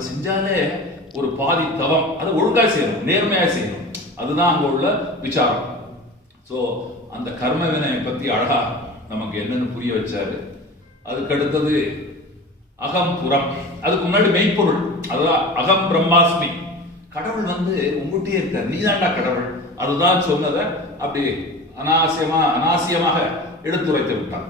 அதை செஞ்சாலே ஒரு பாதி தவம். அதை ஒழுங்கா செய்யணும், நேர்மையா செய்யணும். அதுதான் அங்க உள்ள விசாரம். ஸோ அந்த கர்ம வினையை பத்தி அழகா நமக்கு என்னன்னு புரிய வச்சாரு. அதுக்கு அடுத்தது அகம் புறம், அதுக்கு முன்னாடி மெய்ப்பொருள், அதுதான் அகம் பிரம்மாஸ்மி. கடவுள் உங்ககிட்டயே இருக்கார், நீதாண்டா கடவுள். அதுதான் சொன்னதை அப்படி அனாவசியமாக எடுத்துரைத்து விட்டார்.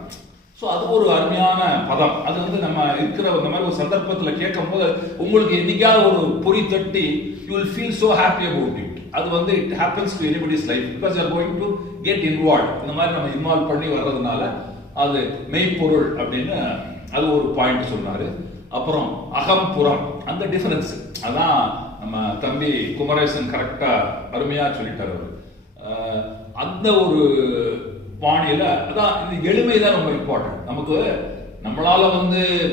ஸோ அது ஒரு அருமையான பதம். அது நம்ம இருக்கிற இந்த மாதிரி ஒரு சந்தர்ப்பத்தில் கேட்கும் போது உங்களுக்கு என்னைக்காவது ஒரு பொறி தட்டி you will feel so happy about it. அது it happens to anybody's life because you are going to get involve. இந்த மாதிரி நம்ம இன்வால்வ் பண்ணி வர்றதுனால அது மெய்ப்பொருள் அப்படின்னு அது ஒரு பாயிண்ட் சொன்னாரு. அப்புறம் அகம்புறம், அந்த டிஃபரன்ஸ் அதான் நம்ம தம்பி குமரேசன் கரெக்டா அருமையா சொல்லிட்டாரு. அந்த ஒரு பாணியில அதான் இந்த எளிமை தான் ரொம்ப இம்பார்ட்டன்ட். நமக்கு நம்மளால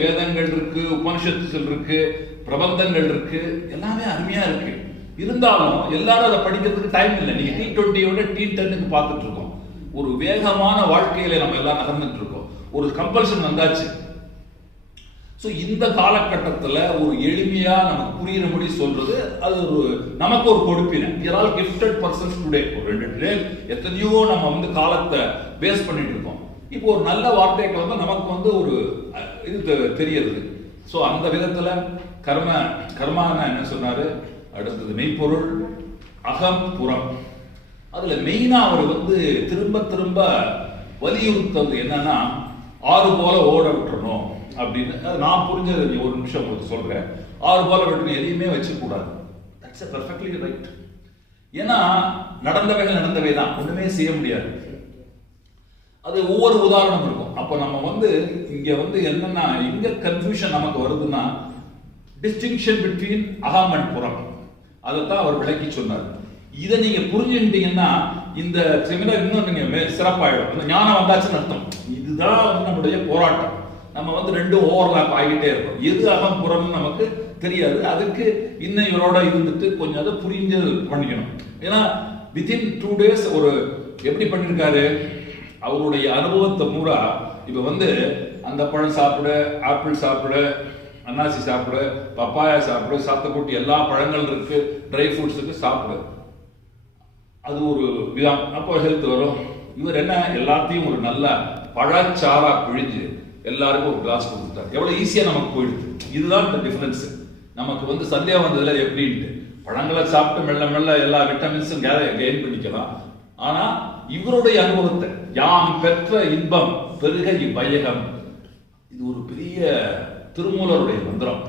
வேதங்கள் இருக்கு, உபனிஷத்துகள் இருக்கு, பிரபந்தங்கள் இருக்கு, எல்லாமே அருமையா இருக்கு. இருந்தாலும் எல்லாரும் அதை படிக்கிறதுக்கு டைம் இல்லை. நீங்க T20 T10 பார்த்துட்டு இருக்கோம். ஒரு வேகமான வாழ்க்கையில நம்ம எல்லாம் நகர்ந்துட்டு இருக்கோம். ஒரு கம்பல்ஷன் வந்தாச்சு. ஸோ இந்த காலகட்டத்தில் ஒரு எளிமையா நமக்கு புரியுறபடி சொல்றது அது நமக்கு ஒரு கொடுப்பினை. All gifted persons today. ஒரு 2 டே எத்தனையோ நம்ம காலத்தை பேஸ் பண்ணிட்டு இருக்கோம். இப்போ ஒரு நல்ல வார்த்தைக்கு நமக்கு ஒரு இது தெரியறது. ஸோ அந்த விதத்துல கர்மான என்ன சொன்னாரு. அடுத்தது மெய்ப்பொருள், அகம் புறம். அதுல மெயினா அவர் திரும்ப திரும்ப வலியுறுத்தது என்னன்னா, ஆறு போல ஓட விட்டுறணும் அப்படின்னு. நான் புரிஞ்சது ஒரு நிமிஷம் உங்களுக்கு சொல்றேன். ஆறு போல விட்டுறணும், எதையுமே வச்சுக்கூடாது. That's perfectly right. ஏன்னா நடந்தவைகள் நடந்தவை தான், ஒண்ணுமே செய்ய முடியாது. அது ஒவ்வொரு உதாரணம் இருக்கும். அப்ப நம்ம இங்க என்னன்னா, எங்க கன்ஃபியூஷன் நமக்கு வருதுன்னா, டிஸ்டிங்ஷன் பிட்வீன் அகம் அண்ட் புறம். அதைத்தான் அவர் விளக்கி சொன்னார். இதை நீங்க புரிஞ்சுட்டீங்கன்னா இந்த செமினார் இன்னும் நீங்க சிறப்பாயிடும். அந்த ஞானம் வந்தாச்சுன்னு அர்த்தம். இதுதான் நம்முடைய போராட்டம். நம்ம ரெண்டும் ஓவர்லாப் ஆகிட்டே இருக்கும். எது அகம் புறம்னு நமக்கு தெரியாது. அதுக்கு இன்னும் இவரோட இருந்துட்டு கொஞ்சம் அதை புரிஞ்சு பண்ணிக்கணும். ஏன்னா வித்தின் 2 days ஒரு எப்படி பண்ணிருக்காரு, அவருடைய அனுபவத்தை பூரா இப்ப அந்த பழம் சாப்பிடு, ஆப்பிள் சாப்பிடு, அன்னாசி சாப்பிடு, பப்பாயா சாப்பிடு, சாத்துக்குட்டி, எல்லா பழங்கள் இருக்கு, ட்ரை ஃப்ரூட்ஸ் இருக்கு, சாப்பிடு. அது ஒரு விதம். அப்போ ஹெல்த் வரும். இவர் என்ன எல்லாத்தையும் ஒரு நல்ல பழச்சாரா பிழிஞ்சு எல்லாருக்கும் ஒரு கிளாஸ் கொடுத்துட்டார். எவ்வளவு ஈஸியா நமக்கு போயிடுது. இதுதான் இந்த டிஃபரன்ஸ். நமக்கு சந்தேகம் வந்ததுல எப்படின்ட்டு பழங்களை சாப்பிட்டு மெல்ல மெல்ல எல்லா விட்டமின்ஸும் கெயின் பண்ணிக்கலாம். ஆனா இவருடைய அனுபவத்தை, யாம் பெற்ற இன்பம் பெருக இவ்வையகம், இது ஒரு பெரிய திருமூலருடைய மந்திரம்.